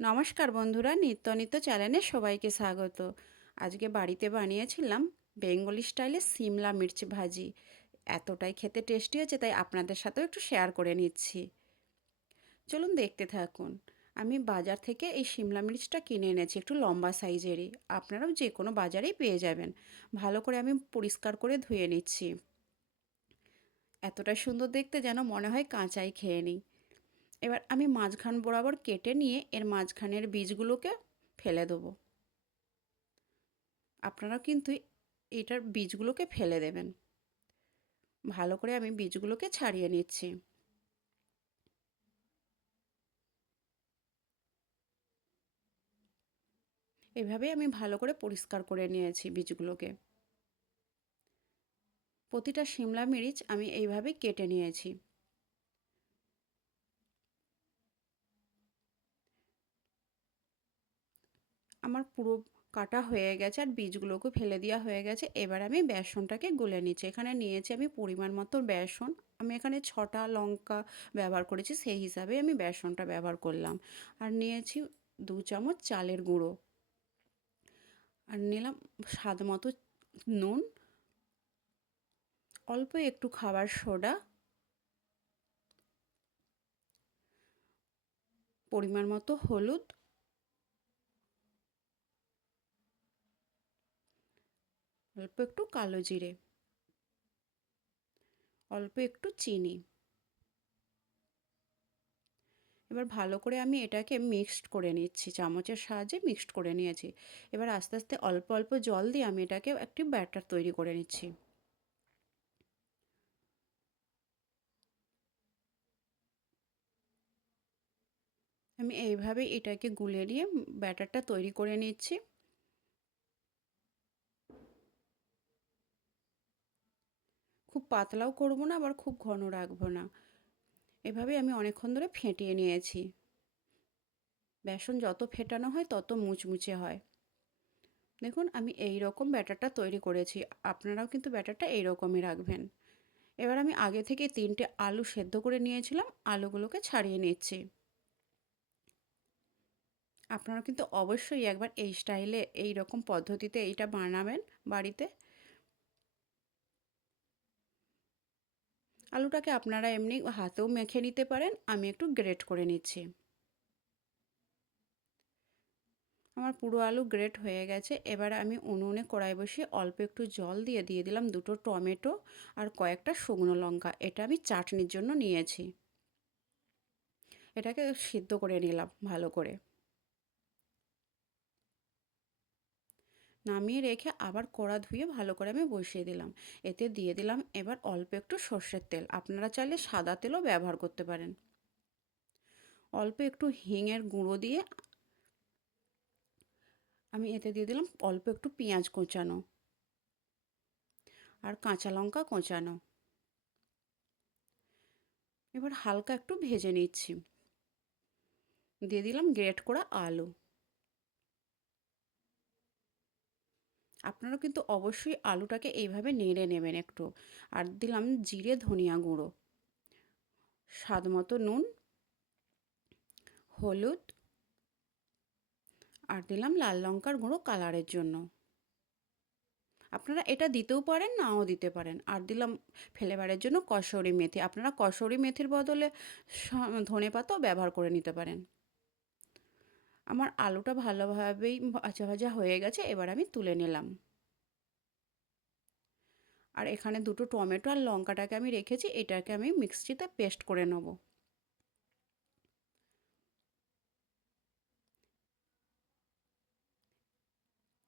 নমস্কার বন্ধুরা, নিত্য নিত্য চ্যানেলে সবাইকে স্বাগত। আজকে বাড়িতে বানিয়েছিলাম বেঙ্গলি স্টাইলে সিমলা মির্চ ভাজি। এতটাই খেতে টেস্টি হয়েছে, তাই আপনাদের সাথেও একটু শেয়ার করে নিচ্ছি। চলুন দেখতে থাকুন, আমি বাজার থেকে এই সিমলা মির্চটা কিনে এনেছি একটু লম্বা সাইজেরই। আপনারাও যে কোনো বাজারেই পেয়ে যাবেন। ভালো করে আমি পরিষ্কার করে ধুয়ে নিচ্ছি। এতটাই সুন্দর দেখতে যেন মনে হয় কাঁচাই খেয়ে নিই। এবার আমি মাঝখান বরাবর কেটে নিয়ে এর মাঝখানের বীজগুলোকে ফেলে দেবো। আপনারা কিন্তু এটার বীজগুলোকে ফেলে দেবেন। ভালো করে আমি বীজগুলোকে ছাড়িয়ে নিচ্ছি। এভাবে আমি ভালো করে পরিষ্কার করে নিয়েছি বীজগুলোকে। প্রতিটা শিমলা মিরিচ আমি এইভাবে কেটে নিয়েছি। আমার পুরো কাটা হয়ে গেছে আর বীজগুলোকে ফেলে দেওয়া হয়ে গেছে। এবার আমি বেসনটাকে গুলে নিচ্ছি। এখানে নিয়েছি আমি পরিমাণ মতো বেসন। আমি এখানে ছটা লঙ্কা ব্যবহার করেছি, সেই হিসাবে আমি বেসনটা ব্যবহার করলাম। আর নিয়েছি দু চামচ চালের গুঁড়ো। আর নিলাম স্বাদ মতো নুন। অল্প একটু খাবার সোডা। পরিমাণ মতো হলুদ। অল্প একটু কালো জিরে। অল্প একটু চিনি। এবার ভালো করে আমি এটাকে মিক্সড করে নিচ্ছি। চামচের সাহায্যে মিক্সড করে নিয়েছি। এবার আস্তে আস্তে অল্প অল্প জল দিয়ে আমি এটাকে একটি ব্যাটার তৈরি করে নিচ্ছি। আমি এইভাবে এটাকে গুলে নিয়ে ব্যাটারটা তৈরি করে নিচ্ছি। পাতলাও করব না, আবার খুব ঘন রাখব না। এভাবে আমি অনেকক্ষণ ধরে ফেটিয়ে নিয়েছি। বেসন যত ফেটানো হয়, তত মুচমুচে হয়। দেখুন, আমি এই রকম ব্যাটারটা তৈরি করেছি। আপনারাও কিন্তু ব্যাটারটা এই রকমই রাখবেন। এবার আমি আগে থেকে তিনটে আলু সেদ্ধ করে নিয়েছিলাম, আলুগুলোকে ছাড়িয়ে নিচ্ছি। আপনারা কিন্তু অবশ্যই একবার এই স্টাইলে এই রকম পদ্ধতিতে এইটা বানাবেন বাড়িতে। আলুটাকে আপনারা এমনি হাতেও মেখে নিতে পারেন। আমি একটু গ্রেট করে নিচ্ছি। আমার পুরো আলু গ্রেট হয়ে গেছে। এবার আমি উনুনে কড়াই বসিয়ে অল্প একটু জল দিয়ে দিয়ে দিলাম দুটো টমেটো আর কয়েকটা শুকনো লঙ্কা। এটা আমি চাটনির জন্য নিয়েছি। এটাকে সিদ্ধ করে নিলাম ভালো করে। নামিয়ে রেখে আবার কড়া ধুয়ে ভালো করে আমি বসিয়ে দিলাম। এতে দিয়ে দিলাম এবার অল্প একটু সর্ষের তেল। আপনারা চাইলে সাদা তেলও ব্যবহার করতে পারেন। অল্প একটু হিঙের গুঁড়ো দিয়ে আমি এতে দিয়ে দিলাম অল্প একটু পেঁয়াজ কোঁচানো আর কাঁচা লঙ্কা কোঁচানো। এবার হালকা একটু ভেজে নিচ্ছি। দিয়ে দিলাম গ্রেট করা আলু। আপনারা কিন্তু অবশ্যই আলুটাকে এইভাবে নেড়ে নেবেন একটু। আর দিলাম জিরে ধনিয়া গুঁড়ো। স্বাদ মতো নুন, হলুদ, আর দিলাম লাল লঙ্কার গুঁড়ো কালারের জন্য। আপনারা এটা দিতেও পারেন, নাও দিতে পারেন। আর দিলাম ফ্লেভারের জন্য কসৌরি মেথি। আপনারা কসৌরি মেথির বদলে ধনে পাতাও ব্যবহার করে নিতে পারেন। আমার আলুটা ভালোভাবেই ভাজা ভাজা হয়ে গেছে, এবার আমি তুলে নিলাম। আর এখানে দুটো টমেটো আর লঙ্কাটাকে আমি রেখেছি, এটাকে আমি মিক্সিতে পেস্ট করে নেব।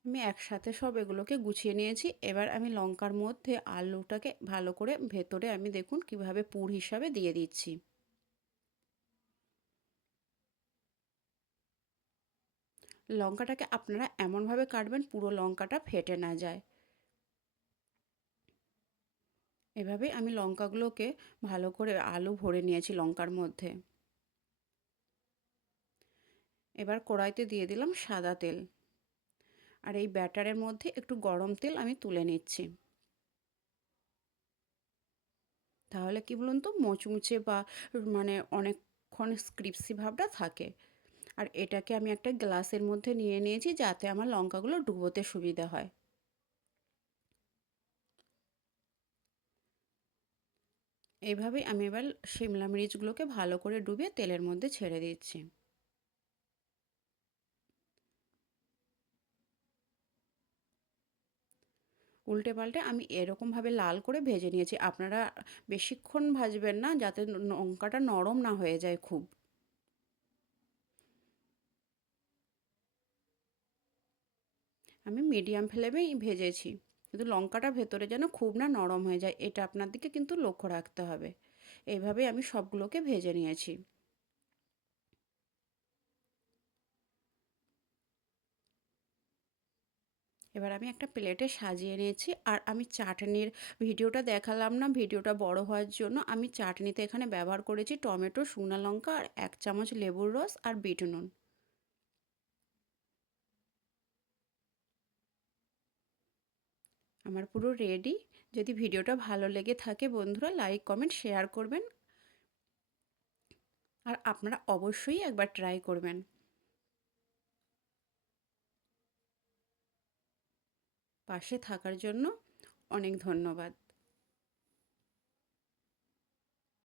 আমি একসাথে সব এগুলোকে গুছিয়ে নিয়েছি, এবার আমি লঙ্কার মধ্যে আলুটাকে ভালো করে ভেতরে আমি দেখুন কীভাবে পুর হিসাবে দিয়ে দিচ্ছি। লঙ্কাটাকে আপনারা এমনভাবে কাটবেন পুরো লঙ্কাটা ফেটে না যায়। এভাবে আমি লঙ্কাগুলোকে ভালো করে আলু ভরে নিয়েছি লঙ্কার মধ্যে। এবার কড়াইতে দিয়ে দিলাম সাদা তেল। আর এই ব্যাটারের মধ্যে একটু গরম তেল আমি তুলে নিচ্ছি। তাহলে কি বলুন তো, মোচমুচে বা মানে অনেকক্ষণ স্ক্রিপসি ভাবটা থাকে। আর এটাকে আমি একটা গ্লাসের মধ্যে নিয়ে নিয়েছি যাতে আমার লঙ্কাগুলো ডুবোতে সুবিধা হয়। এইভাবেই আমি এবার শিমলা মিরিচগুলোকে ভালো করে ডুবে তেলের মধ্যে ছেড়ে দিচ্ছি। উল্টে পাল্টে আমি এরকমভাবে লাল করে ভেজে নিয়েছি। আপনারা বেশিক্ষণ ভাজবেন না যাতে লঙ্কাটা নরম না হয়ে যায় খুব। আমি মিডিয়াম ফ্লেমেই ভেজেছি। কিন্তু লঙ্কাটা ভেতরে যেন খুব না নরম হয়ে যায়, এটা আপনার দিকে কিন্তু লক্ষ্য রাখতে হবে। এইভাবেই আমি সবগুলোকে ভেজে নিয়েছি। এবার আমি একটা প্লেটে সাজিয়ে নিয়েছি। আর আমি চাটনির ভিডিওটা দেখালাম না, ভিডিওটা বড় হওয়ার জন্য আমি চাটনিতে এখানে ব্যবহার করেছি টমেটো, শুকনো লঙ্কা আর এক চামচ লেবুর রস আর বিট নুন। আমার পুরো রেডি যদি ভিডিওটা ভালো লেগে থাকে বন্ধুরা লাইক কমেন্ট শেয়ার করবেন। আর আপনারা অবশ্যই একবার ট্রাই করবেন। পাশে থাকার জন্য অনেক ধন্যবাদ।